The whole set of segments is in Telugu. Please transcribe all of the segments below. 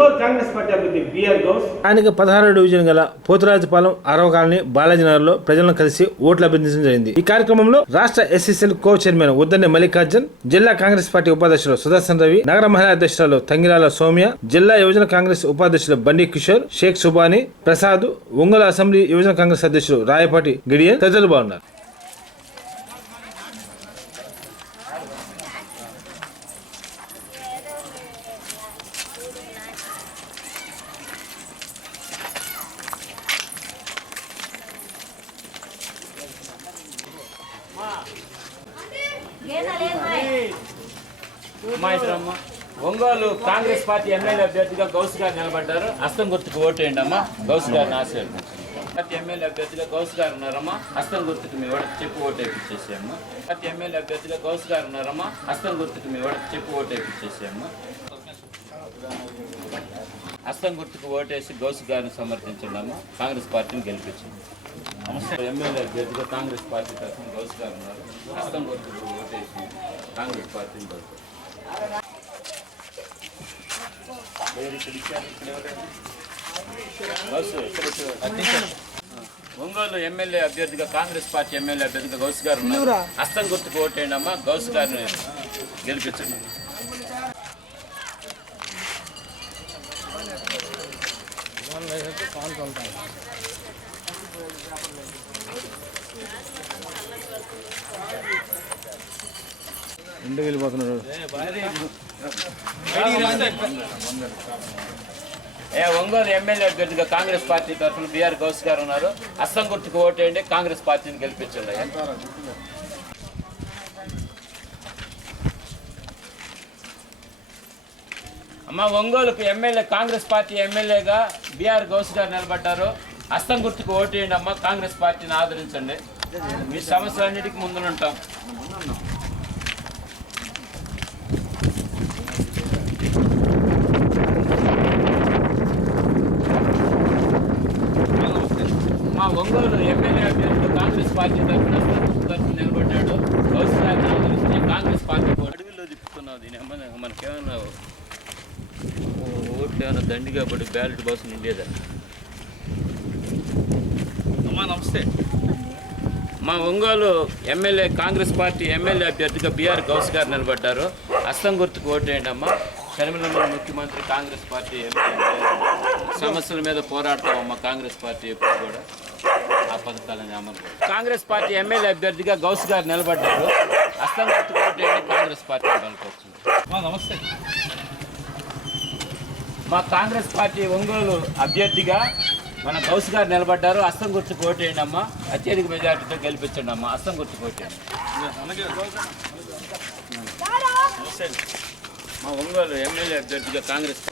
ఒంగోలు కాంగ్రెస్ పార్టీ అభ్యర్థి బిఆర్ గౌస్. పదహారు డివిజన్ గల పోతురాజుపాలెం ఆరవ కాలనీ బాలాజీనగర్లో ప్రజలను కలిసి ఓట్లు అభ్యర్థించడం జరిగింది. ఈ కార్యక్రమంలో రాష్ట్ర S S L co chairman ఉద్దన్నె Mallikarjun జిల్లా కాంగ్రెస్ పార్టీ ఉపాధ్యక్షులు సుదర్శన్ రవి నగర మహిళా అధ్యక్షురాలు తంగిరాల సౌమ్య జిల్లా యువజన కాంగ్రెస్ ఉపాధ్యక్షులు బండి కిషోర్ షేక్ సుబాని ప్రసాద్ ఒంగోలు అసెంబ్లీ యువజన కాంగ్రెస్ అధ్యక్షులు రాయపాటి గిడియన్ తదితరులు బాగున్నారు. మా ఒంగోలు కాంగ్రెస్ పార్టీ ఎమ్మెల్యే అభ్యర్థిగా గౌస్ గారు నిలబడ్డారు. హస్తం గుర్తుకు ఓటు వేయండి అమ్మా. గౌస్ గారిని ఆశీర్వదించండి. పార్టీ ఎమ్మెల్యే అభ్యర్థిగా గౌస్ గారు ఉన్నారమ్మా. హస్తం గుర్తుకు మీ ఓటు చెప్పు ఓటు వేయించేసేయమ్మా పార్టీ ఎమ్మెల్యే అభ్యర్థిగా గౌస్ గారు ఉన్నారమ్మా. హస్తం గుర్తుకు మీ ఓటు చెప్పు ఓటు వేయించేసేయమ్మా హస్తం గుర్తుకు ఓటేసి గౌస్ గారిని సమర్థించండి అమ్మా. కాంగ్రెస్ పార్టీని గెలిపించండి. ఎమ్మెల్యే అభ్యర్థిగా కాంగ్రెస్ పార్టీ తరఫున గౌస్ గారు ఉన్నారు. హస్తం గుర్తుకు ఓటేసి కాంగ్రెస్ పార్టీని ఇచ్చారు. ఒంగోలు ఎమ్మెల్యే అభ్యర్థిగా కాంగ్రెస్ పార్టీ ఎమ్మెల్యే అభ్యర్థిగా గౌస్ గారు ఉన్నారు హస్తం గుర్తుకు ఓటేయండి అమ్మా గౌస్ గారిని గెలిపించండి ఇంటికి వెళ్ళిపోతున్నాడు ఏ ఒంగోలు ఎమ్మెల్యే అభ్యర్థిగా కాంగ్రెస్ పార్టీ తరఫున బీఆర్ గౌస్ గారు ఉన్నారు. అస్సం గుర్తుకు ఓటేయండి కాంగ్రెస్ పార్టీని గెలిపించండి అమ్మా అమ్మ ఒంగోలుకు ఎమ్మెల్యే కాంగ్రెస్ పార్టీ ఎమ్మెల్యేగా బీఆర్ గౌస్ గారు నిలబడ్డారు. అస్సం గుర్తుకు ఓటేయండి అమ్మ కాంగ్రెస్ పార్టీని ఆదరించండి. మీ సమస్యలన్నిటికీ ముందునుంటాం మా ఒంగోలు ఎమ్మెల్యే అభ్యర్థి కాంగ్రెస్ పార్టీ తరఫున తరఫున నిలబడ్డాడు. గౌస్ కాంగ్రెస్ పార్టీ అడవిలో తిప్పుతున్నావు దీని అమ్మ మనకేమన్నా ఓట్లు ఏమైనా దండిగా పడి బ్యాలెట్ బాక్స్ నిండేదా? అమ్మా నమస్తే. మా Ongole MLA Congress party MLA అభ్యర్థిగా బీఆర్ గౌస్ గారు నిలబడ్డారు. అస్తం గుర్తుకు ఓటేయండి అమ్మా షర్మిలమ్మ ముఖ్యమంత్రి కాంగ్రెస్ పార్టీ సమస్యల మీద పోరాడతామమ్మా కాంగ్రెస్ పార్టీ ఎప్పుడు కూడా. ఆ పథకాలని అమలు కాంగ్రెస్ పార్టీ ఎమ్మెల్యే అభ్యర్థిగా గౌస్ గారు నిలబడ్డారు. అస్తం గుర్తుకు ఓటేయండి కాంగ్రెస్ పార్టీ నమస్తే. మా కాంగ్రెస్ పార్టీ ఒంగోలు అభ్యర్థిగా మన గౌస్ గారు నిలబడ్డారు. అస్తం గుర్తుకు ఓటేయండి అమ్మా. అత్యధిక మెజార్టీతో గెలిపించండి అమ్మా. అస్తం గుర్తుకు ఓటేయండి మా ఒంగోలు ఎమ్మెల్యే అభ్యర్థిగా కాంగ్రెస్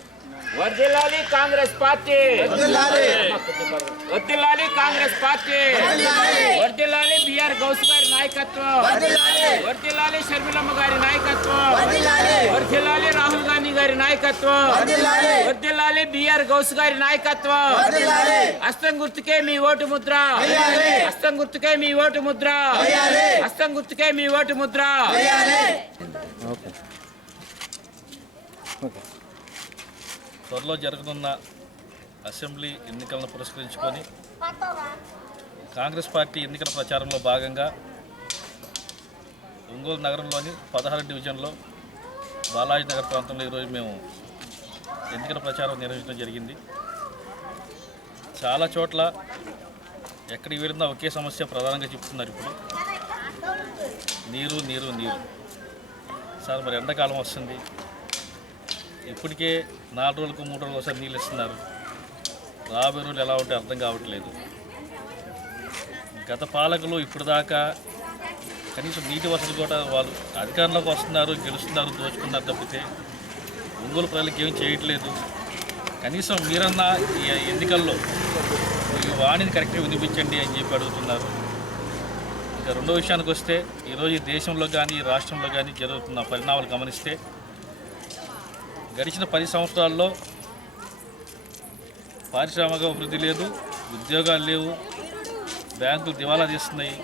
వర్దిల్లాలి కాంగ్రెస్ పార్టీ. వర్దిల్లాలి. కాంగ్రెస్ పార్టీ. వర్దిల్లాలి. బిఆర్ గౌస్ గారి. నాయకత్వం. షర్మిలమ్మ గారి నాయకత్వం. రాహుల్ గాంధీ గారి నాయకత్వం. బిఆర్ గౌస్ గారి నాయకత్వం. హస్తం గుర్తుకే మీ ఓటు ముద్ర. హస్తం గుర్తుకే మీ ఓటు ముద్ర. హస్తం గుర్తుకే మీ ఓటు ముద్ర. త్వరలో జరగనున్న అసెంబ్లీ ఎన్నికలను పురస్కరించుకొని కాంగ్రెస్ పార్టీ ఎన్నికల ప్రచారంలో భాగంగా ఒంగోలు నగరంలోని పదహారు డివిజన్లో బాలాజీ నగర్ ప్రాంతంలో ఈరోజు మేము ఎన్నికల ప్రచారం నిర్వహించడం జరిగింది. చాలా చోట్ల ఎక్కడికి వెళ్ళినా ఒకే సమస్య ప్రధానంగా చెప్తున్నారు ఇప్పుడు. నీరు నీరు నీరు. సార్ మరి ఎండాకాలం వస్తుంది. ఇప్పటికే నాలుగు రోజులకు మూడు రోజులకు ఒకసారి నీళ్ళు ఇస్తున్నారు. రాబోయే రోజులు ఎలా ఉంటే అర్థం కావట్లేదు. గత పాలకులు ఇప్పుడు దాకా కనీసం నీటి వసతి కూడా వాళ్ళు అధికారంలోకి వస్తున్నారు గెలుస్తున్నారు దోచుకున్నారు తప్పితే ఒంగోలు ప్రజలకు ఏం చేయట్లేదు. కనీసం మీరన్నా ఈ ఎన్నికల్లో ఈ వాణిని కరెక్ట్గా వినిపించండి అని చెప్పి అడుగుతున్నారు. ఇక రెండో విషయానికి వస్తే ఈరోజు దేశంలో కానీ రాష్ట్రంలో కానీ జరుగుతున్న పరిణామాలు గమనిస్తే గడిచిన పది సంవత్సరాల్లో పారిశ్రామిక అభివృద్ధి లేదు ఉద్యోగాలు లేవు బ్యాంకులు దివాలా తీస్తున్నాయి.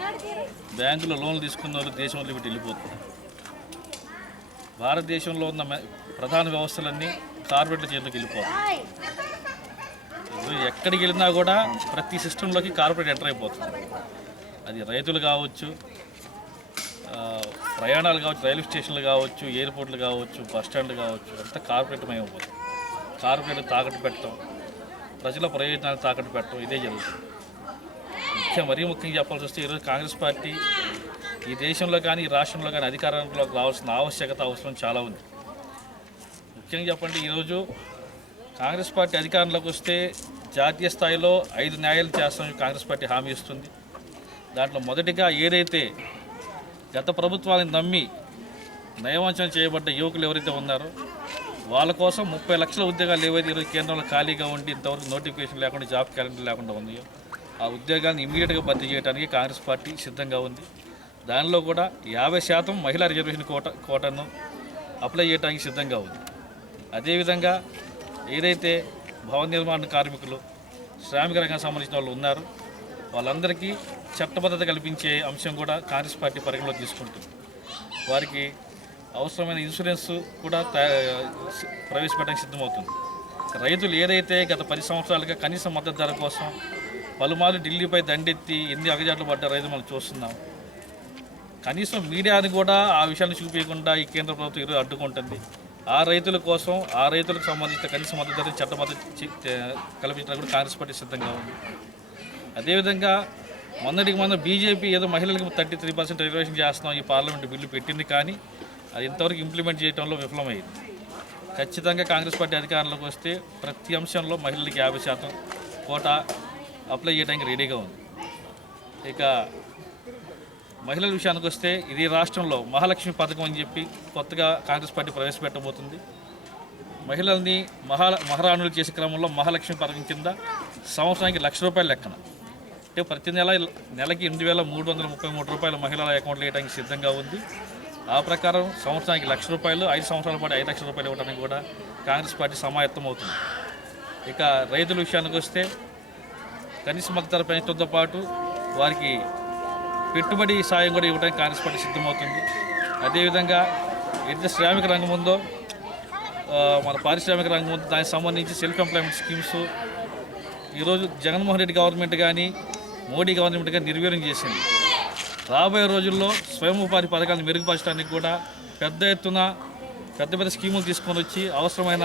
బ్యాంకులో లోన్లు తీసుకున్న వాళ్ళు దేశం వదిలిపెట్టి వెళ్ళిపోతున్నారు. భారతదేశంలో ఉన్న ప్రధాన వ్యవస్థలన్నీ కార్పొరేట్ల చేతిలోకి వెళ్ళిపోతుంది ఎక్కడికి వెళ్ళినా కూడా ప్రతి సిస్టంలోకి కార్పొరేట్ ఎంటర్ అయిపోతుంది. అది రైతులు కావచ్చు ప్రయాణాలు కావచ్చు రైల్వే స్టేషన్లు కావచ్చు ఎయిర్పోర్ట్లు కావచ్చు బస్ స్టాండ్లు కావచ్చు అంతా కార్పొరేట్ అయిపోతుంది కార్పొరేట్ తాకట్టు పెట్టడం ప్రజల ప్రయోజనాలు తాకట్టు పెట్టడం ఇదే జరుగుతుంది. ముఖ్యం మరీ ముఖ్యంగా చెప్పాల్సి వస్తే ఈరోజు కాంగ్రెస్ పార్టీ ఈ దేశంలో కానీ ఈ రాష్ట్రంలో కానీ అధికారంలోకి రావాల్సిన ఆవశ్యకత అవసరం చాలా ఉంది. ముఖ్యంగా చెప్పండి ఈరోజు కాంగ్రెస్ పార్టీ అధికారంలోకి వస్తే జాతీయ స్థాయిలో ఐదు న్యాయాలు చేస్తామని కాంగ్రెస్ పార్టీ హామీ ఇస్తుంది. దాంట్లో మొదటిగా ఏదైతే గత ప్రభుత్వాలను నమ్మి నయవంచన చేయబడ్డ యువకులు ఎవరైతే ఉన్నారో వాళ్ళ కోసం ముప్పై లక్షల ఉద్యోగాలు ఏవైతే ఈరోజు కేంద్రంలో ఖాళీగా ఉండి ఇంతవరకు నోటిఫికేషన్ లేకుండా జాబ్ క్యాలెండర్ లేకుండా ఉన్నాయో ఆ ఉద్యోగాలను ఇమీడియట్గా భర్తీ చేయడానికి కాంగ్రెస్ పార్టీ సిద్ధంగా ఉంది. దానిలో కూడా యాభై శాతం మహిళా రిజర్వేషన్ కోట కోటను అప్లై చేయడానికి సిద్ధంగా ఉంది. అదేవిధంగా ఏదైతే భవన నిర్మాణ కార్మికులు శ్రామిక రంగానికి సంబంధించిన వాళ్ళు ఉన్నారు వాళ్ళందరికీ చట్టబద్ధత కల్పించే అంశం కూడా కాంగ్రెస్ పార్టీ పరిగణలో తీసుకుంటుంది. వారికి అవసరమైన ఇన్సూరెన్స్ కూడా ప్రవేశపెట్టడానికి సిద్ధమవుతుంది. రైతులు ఏదైతే గత పది సంవత్సరాలుగా కనీస మద్దతు ధర కోసం పలుమార్లు ఢిల్లీపై దండెత్తి ఎన్ని అగజాట్లు పడ్డ రైతులు మనం చూస్తున్నాం. కనీసం మీడియాని కూడా ఆ విషయాన్ని చూపించకుండా ఈ కేంద్ర ప్రభుత్వం ఈరోజు అడ్డుకుంటుంది. ఆ రైతుల కోసం ఆ రైతులకు సంబంధించిన కనీస మద్దతు ధర చట్టబద్ధ కల్పించడానికి కూడా కాంగ్రెస్ పార్టీ సిద్ధంగా ఉంది. అదేవిధంగా మొన్నటికి మొన్న బీజేపీ ఏదో మహిళలకు థర్టీ త్రీ పర్సెంట్ రిజర్వేషన్ చేస్తున్నాం ఈ పార్లమెంట్ బిల్లు పెట్టింది కానీ అది ఇంతవరకు ఇంప్లిమెంట్ చేయడంలో విఫలమైంది. ఖచ్చితంగా కాంగ్రెస్ పార్టీ అధికారంలోకి వస్తే ప్రతి అంశంలో మహిళలకి యాభై శాతం కోటా అప్లై చేయడానికి రెడీగా ఉంది. ఇక మహిళల విషయానికి వస్తే ఇది రాష్ట్రంలో మహాలక్ష్మి పథకం అని చెప్పి కొత్తగా కాంగ్రెస్ పార్టీ ప్రవేశపెట్టబోతుంది. మహిళల్ని మహా మహారాణులు చేసే క్రమంలో మహాలక్ష్మి పథకం కింద సంవత్సరానికి లక్ష రూపాయలు లెక్కన. అంటే ప్రతి నెల నెలకి ఎనిమిది వేల మూడు వందల ముప్పై మూడు రూపాయలు మహిళల అకౌంట్లో వేయడానికి సిద్ధంగా ఉంది. ఆ ప్రకారం సంవత్సరానికి లక్ష రూపాయలు ఐదు సంవత్సరాల పాటు ఐదు లక్షల రూపాయలు ఇవ్వడానికి కూడా కాంగ్రెస్ పార్టీ సమాయత్తం అవుతుంది ఇక రైతుల విషయానికి వస్తే కనీస మద్దతు ధర పెంచడంతో పాటు వారికి పెట్టుబడి సాయం కూడా ఇవ్వడానికి కాంగ్రెస్ పార్టీ సిద్ధమవుతుంది. అదేవిధంగా ఎంత శ్రామిక రంగం ఉందో మన పారిశ్రామిక రంగం ఉందో దానికి సంబంధించి సెల్ఫ్ ఎంప్లాయ్మెంట్ స్కీమ్స్ ఈరోజు జగన్మోహన్ రెడ్డి గవర్నమెంట్ కానీ మోడీ గవర్నమెంట్ కానీ నిర్వీర్యం చేసింది. రాబోయే రోజుల్లో స్వయం ఉపాధి పథకాలను మెరుగుపరచడానికి కూడా పెద్ద ఎత్తున పెద్ద పెద్ద స్కీములు తీసుకొని వచ్చి అవసరమైన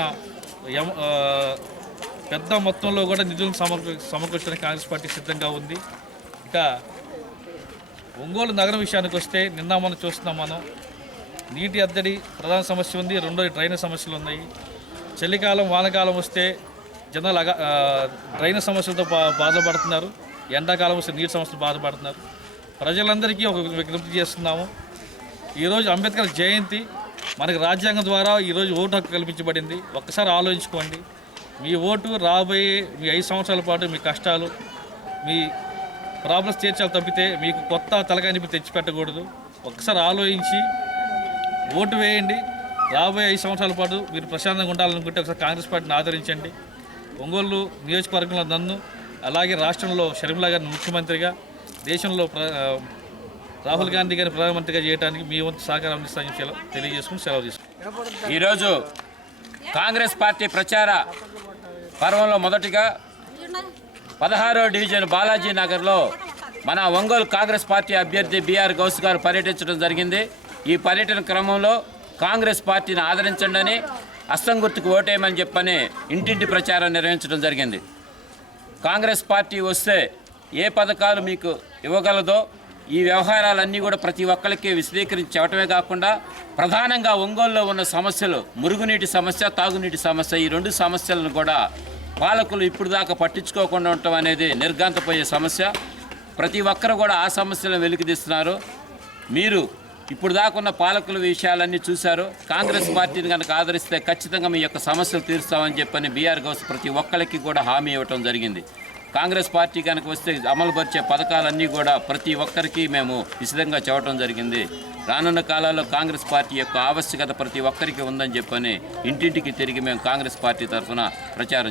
పెద్ద మొత్తంలో కూడా నిధులను సమకూ సమకూర్చడానికి కాంగ్రెస్ పార్టీ సిద్ధంగా ఉంది. ఇక ఒంగోలు నగరం విషయానికి వస్తే నిన్న మనం చూస్తున్నాం మనం. నీటి అద్దడి ప్రధాన సమస్య ఉంది రెండోది డ్రైనేజ్ సమస్యలు ఉన్నాయి. చలికాలం వానకాలం వస్తే జనాలు అగా ఆ, సమస్యలతో బా బాధపడుతున్నారు. ఎండాకాలం వస్తే నీటి సమస్యలు బాధపడుతున్నారు. ప్రజలందరికీ ఒక విజ్ఞప్తి చేస్తున్నాము. ఈరోజు అంబేద్కర్ జయంతి మనకి రాజ్యాంగం ద్వారా ఈరోజు ఓటు హక్కు కల్పించబడింది. ఒక్కసారి ఆలోచించుకోండి. మీ ఓటు రాబోయే మీ ఐదు సంవత్సరాల పాటు మీ కష్టాలు మీ ప్రాబ్లమ్స్ తీర్చాలి తప్పితే మీకు కొత్త తలకాయ తెచ్చిపెట్టకూడదు. ఒకసారి ఆలోచించి ఓటు వేయండి. రాబోయే ఐదు సంవత్సరాల పాటు మీరు ప్రశాంతంగా ఉండాలనుకుంటే ఒకసారి కాంగ్రెస్ పార్టీని ఆదరించండి. ఒంగోలు నియోజకవర్గంలో నన్ను అలాగే రాష్ట్రంలో షర్మిలా గారిని ముఖ్యమంత్రిగా దేశంలో ప్ర రాహుల్ గాంధీ గారిని ప్రధానమంత్రిగా చేయడానికి మీ వంతు సహకారం అందిస్తానని తెలియజేసుకుని సెలవు తీసుకుంటాం ఈరోజు కాంగ్రెస్ పార్టీ ప్రచార పర్వంలో మొదటిగా పదహారో డివిజన్ బాలాజీ నగర్లో మన ఒంగోలు కాంగ్రెస్ పార్టీ అభ్యర్థి బీఆర్ గౌస్ గారు పర్యటించడం జరిగింది. ఈ పర్యటన క్రమంలో కాంగ్రెస్ పార్టీని ఆదరించండి అని అస్సం గుర్తుకు ఓటేయమని చెప్పని ఇంటింటి ప్రచారం నిర్వహించడం జరిగింది. కాంగ్రెస్ పార్టీ వస్తే ఏ పథకాలు మీకు ఇవ్వగలదో ఈ వ్యవహారాలన్నీ కూడా ప్రతి ఒక్కరికి విశదీకరించి చెప్పటమే కాకుండా ప్రధానంగా ఒంగోలులో ఉన్న సమస్యలు మురుగునీటి సమస్య తాగునీటి సమస్య ఈ రెండు సమస్యలను కూడా పాలకులు ఇప్పుడు దాకా పట్టించుకోకుండా ఉండటం అనేది నిర్గాంతపోయే సమస్య. ప్రతి ఒక్కరు కూడా ఆ సమస్యలను వెలికితీస్తున్నారు. మీరు ఇప్పుడు దాకా ఉన్న పాలకుల విషయాలన్నీ చూశారు. కాంగ్రెస్ పార్టీని కనుక ఆదరిస్తే ఖచ్చితంగా మీ యొక్క సమస్యలు తీరుస్తామని చెప్పని బీఆర్ గౌస్ ప్రతి ఒక్కరికి కూడా హామీ ఇవ్వటం జరిగింది. కాంగ్రెస్ పార్టీ కనుక వస్తే అమలుపరిచే పథకాలన్నీ కూడా ప్రతి ఒక్కరికి మేము విశదంగా చెప్పడం జరిగింది. రానున్న కాలాల్లో కాంగ్రెస్ పార్టీ యొక్క ఆవశ్యకత ప్రతి ఒక్కరికి ఉందని చెప్పని ఇంటింటికి తిరిగి మేము కాంగ్రెస్ పార్టీ తరఫున ప్రచారం